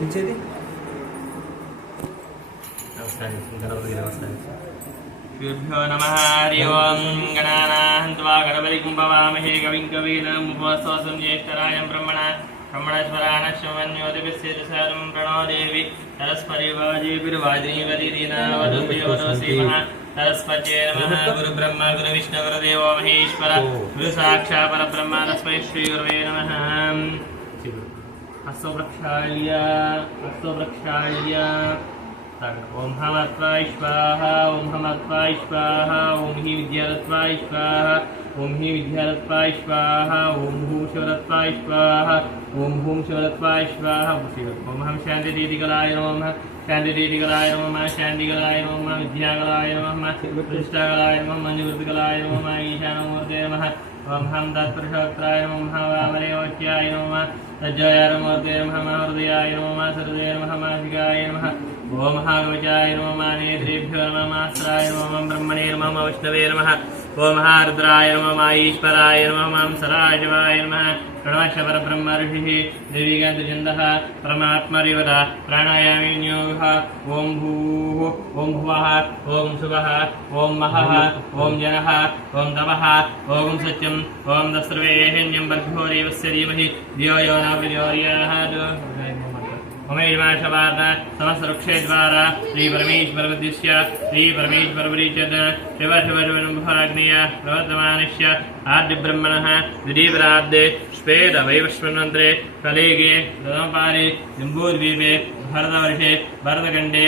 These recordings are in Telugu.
తీసేది श्रीभ्यो नमः हरि ओं गणानां त्वा गणपतिं भवामहे कविं कवीनामुपस्तोत्रं ज्येष्ठराजं ब्रह्मणस्पराणश्रवण्योतिभिस्सेदसादं प्रणो देवी सरस्वती वाजीभिर्वाजिनीवतीदीनावधूभ्योऽवधूसीमः सरस्वत्यै नमः गुरुब्रह्मा गुरुविष्णु गुरुदेवो महेश्वर गुरुसाक्षात् परब्रह्म तस्मै श्रीगुरवे नमः हस्तो प्रक्षाल्य ओम हमत्वाय स्वाहा ओम हमत्वाय स्वाहा ओम हि विद्यारत्वाय स्वाहा ओम हि विद्यारत्वाय स्वाहा ओम भूम शिवरत्वाय स्वाहा ओम भूम शिवरत्वाय स्वाहा ओम हम शांतिदीतिकलाय नमः शांतिदीतिकलाय नमः शांतिकलाय नमः विद्याकलाय नमः प्रतिष्ठाकलाय नमः मंजूर्तिकलाय नमः ईशानमूर्ते नमः ओम हम तत्पुरुषोत्तराय नमः वामदेवत्याय नमः तज्जयानमूर्ते नमः हृदयाय नमः सर्वे नमः मासिकाय नमः ओम महागवचाय नमः नेत्रेभ्यो नमः मास्त्राय नमः ब्रह्मणे नमः विष्णवे नमः ओम महारुद्राय नमः ईश्वराय नमः सदाशिवाय नमः प्रणवशपर ब्रह्म ऋषिः देवीकान्तचन्दः परमात्मरिवद प्राणायामे विनियोगः ओम भूः ओम भुवः ओम शुभः ओम महः ओम जनः ओम तपः ओम सत्यम् ओम तत्सर्वेऽन्यं भर्गो देवस्य धीमहि धियो यो न प्रचोदयात् ममेशवाद समस्तवृक्षे द्वारा श्री परमेश्वर उद्दिश्य श्री परमेश्वर परिचद शिव शिव शिवग्निय प्रवर्तमानस्य आद्य ब्रह्मणः द्वितीयपराब्दे स्वेद वैवस्वन्मन्त्रे कलेगे दमपारे जम्बूद्वीपे भरतवर्षे भरतखण्डे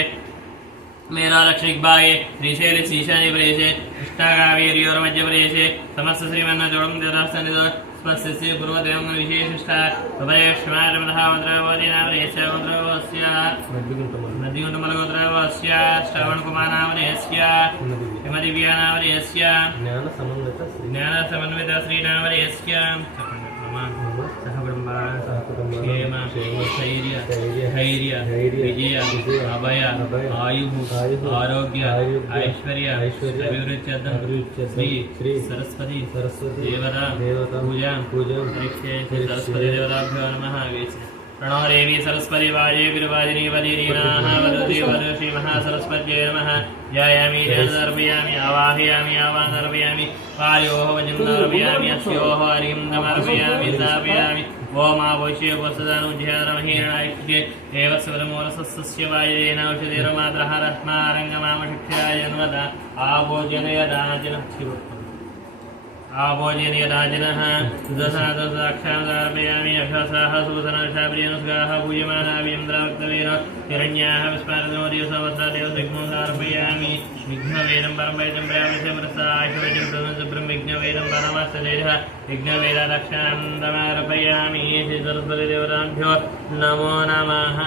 मेरालक्ष्मीबागे श्रीशैल ईशान्य प्रदेशे कृष्णाकावेर्योर्मध्यप्रदेशे समस्त श्रीमन्नजोडं ददास्तनिधो स्पष्टस्य पूर्वदेवं विशेषिष्टा उपदेशमानमतः मन्त्रवोदिनामदेस्य मन्त्रवस्य नदिगुण्डमलगोत्रवस्य श्रवणकुमारनामदेस्य हिमदिव्यानामदेस्य ज्ञानसमन्वित श्रीनामदेस्य सह ब्रह्मा क्षेम धैर्य विजय अभय आयु आरोग्य ऐश्वर्य अभिवृद्ध्यर्थं श्री सरस्वती देवता पूजा सरस्वती देवताभ्यो नमः प्रणो देवी सरस्वती वाजे गुरुवाजिनी वदीरीनाः वदति वदति महासरस्वत्यै नमः ध्यायामि ध्यानमर्पयामि आवाहयामि आवाहनमर्पयामि वायोः वजं नर्पयामि अस्योः हरिं नमर्पयामि स्थापयामि ओम आवोच्य वसदानुध्यानमहीरणायुष्ये एव स्वरमोरसस्य वायुरेण औषधेरमात्रः रश्मारङ्गमामशक्त्याय जन्मदा आवोजनयदाजनः आभोजनीयदाजिनः सुदशादशाक्षामदार्पयामि अभ्यासाः सुवसनाशाप्रियनुस्गाः पूज्यमानाभिन्द्रावक्तवेन हिरण्याः विस्मारदमोदीयसवस्रादेव विघ्नं समर्पयामि विघ्नवेदं परमवैदं प्रयामस्य शुभ्रं विघ्नवेदं परमस्ततेजः विघ्नवेददक्षान्तमर्पयामि श्री सरस्वतीदेवताभ्यो नमो नमः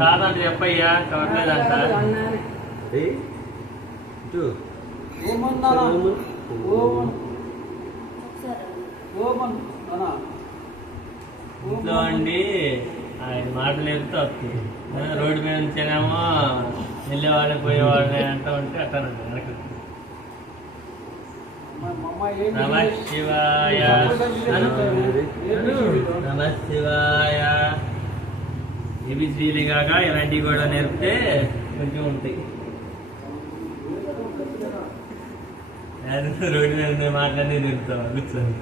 సాధారణ చెప్పయ్యా చదవట్లేదంట ఇంట్లో అండి ఆయన మాటలు చెప్తే వస్తుంది రోడ్డు మీద నుంచేనేమో వెళ్ళేవాళ్ళని పోయేవాళ్ళని అంటూ ఉంటే అట్టానండి వెనక నమ శివాయ నమ శివాయ ఇవి శ్రీలు కాక ఇలాంటివి కూడా నేర్పితే కొంచెం ఉంటాయి రోడ్డు మీద మాట్లాడి నేర్పుతాం కూర్చొని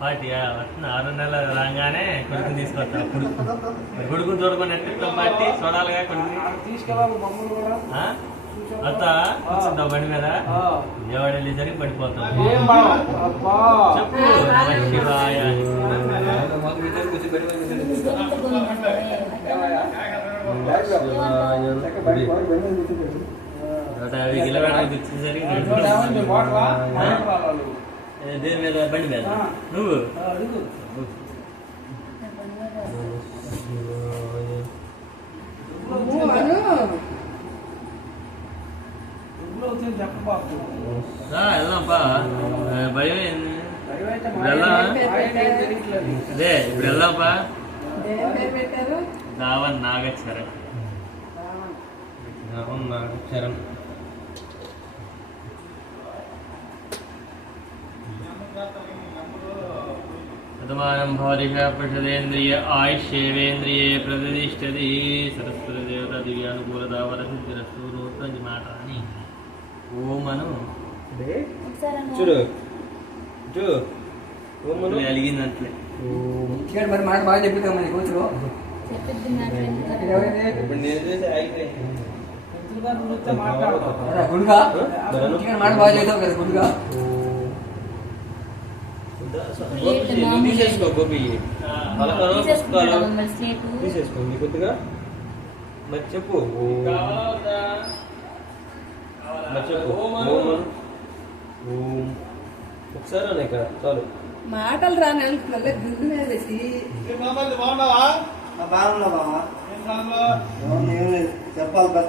పార్టీయా వస్తున్న 6 నెలలు రాగానే కొడుకుని తీసుకొస్తా అప్పుడు కొడుకుని చూడకుండా ఎట్టిస్తాం పార్టీ చూడాలిగా కొడుకుని అత్తా కూర్చుంటావు బండి మీద విజయవాడ వెళ్ళేసరికి పడిపోతాం చెప్పు నమ శివాయ దేని మీద బండి మీద నువ్వు వెళ్దాంపా భయం ఏంది అదే ఇప్పుడు వెళ్దాంపా దావన్ నాగచరణ్ शतमानं भवतिः प्रषदेन्द्रिय आयुष्येवेन्द्रिये प्रतिष्ठति सरस्वती देवता दिव्यानुकूलता वरसिद्धिरस्तु नूतन माटानि ओम अनु చూడు చూడు ఓం అను అలిగిందంటే ఇక్కడ మరి మాట బాగా చెప్తాం మన కూతురు ఇప్పుడు నేను చేసి ఆగితే గుండుగా మాట బాగా చెప్తావు కదా గుండుగా తీసేసుకో గోపి తీసేసుకో నీ కొద్దిగా మరి చెప్పు మరి చెప్పు ఒకసారి అనేక చాలు మాటలు రాని గుడ్డు మీద పెట్టి బాగున్నావా? బాగున్నా బాబా చెప్పాలి పెద్ద